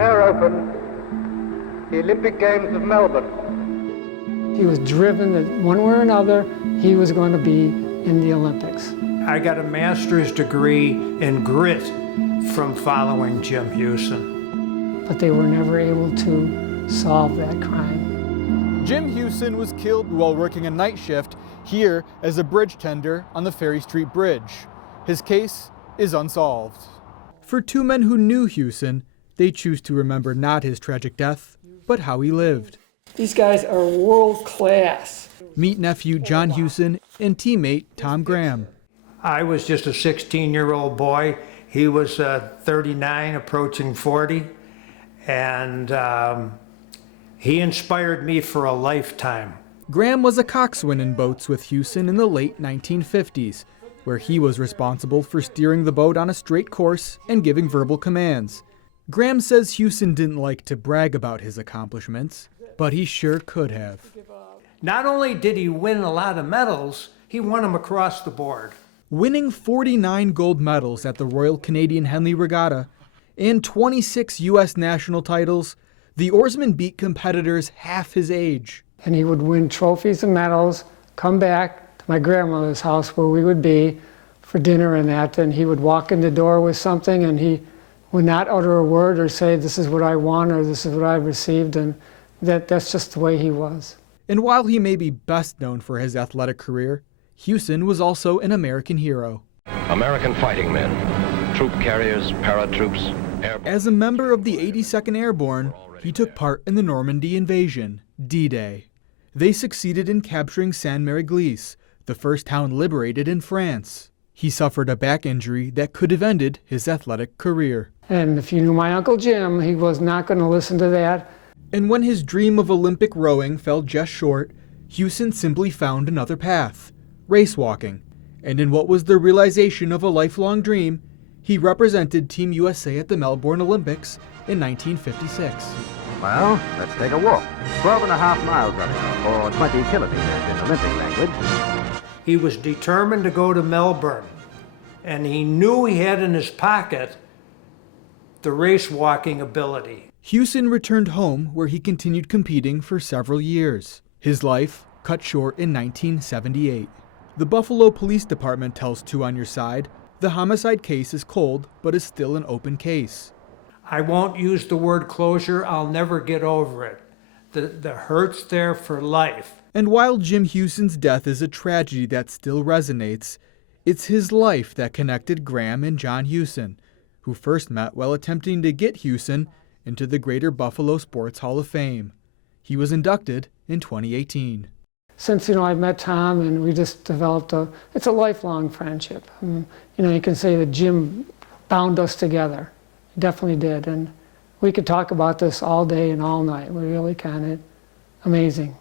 declare open the Olympic Games of Melbourne. He was driven that one way or another, he was going to be in the Olympics. I got a master's degree in grit from following Jim Hewson. But they were never able to solve that crime. Jim Hewson was killed while working a night shift here as a bridge tender on the Ferry Street Bridge. His case is unsolved. For two men who knew Hewson, they choose to remember not his tragic death, but how he lived. These guys are world class. Meet nephew John Hewson and teammate Tom Graham. I was just a 16-year-old boy. He was 39, approaching 40, and he inspired me for a lifetime. Graham was a coxswain in boats with Hewson in the late 1950s, where he was responsible for steering the boat on a straight course and giving verbal commands. Graham says Hewson didn't like to brag about his accomplishments, but he sure could have. Not only did he win a lot of medals, he won them across the board. Winning 49 gold medals at the Royal Canadian Henley Regatta and 26 U.S. national titles, the oarsman beat competitors half his age. And he would win trophies and medals, come back to my grandmother's house where we would be for dinner and that, and he would walk in the door with something and he would not utter a word or say, this is what I won or this is what I received, and that's just the way he was. And while he may be best known for his athletic career, Hewson was also an American hero. American fighting men, troop carriers, paratroops, airborne. As a member of the 82nd Airborne, he took part in the Normandy invasion, D-Day. They succeeded in capturing Saint-Mary-Glisse, the first town liberated in France. He suffered a back injury that could have ended his athletic career. And if you knew my Uncle Jim, he was not going to listen to that. And when his dream of Olympic rowing fell just short, Hewson simply found another path, race walking. And in what was the realization of a lifelong dream, he represented Team USA at the Melbourne Olympics in 1956. Well, let's take a walk. 12.5 miles of it, or 20 kilometers in Olympic language. He was determined to go to Melbourne, and he knew he had in his pocket the race walking ability. Hewson returned home where he continued competing for several years. His life cut short in 1978. The Buffalo Police Department tells Two on Your Side the homicide case is cold but is still an open case. I won't use the word closure. I'll never get over it. The hurt's there for life. And while Jim Hewson's death is a tragedy that still resonates, it's his life that connected Graham and John Hewson, who first met while attempting to get Hewson into the Greater Buffalo Sports Hall of Fame. He was inducted in 2018. Since, I met Tom and we just developed it's a lifelong friendship. You can say that Jim bound us together. He definitely did. And we could talk about this all day and all night. We really can. Amazing.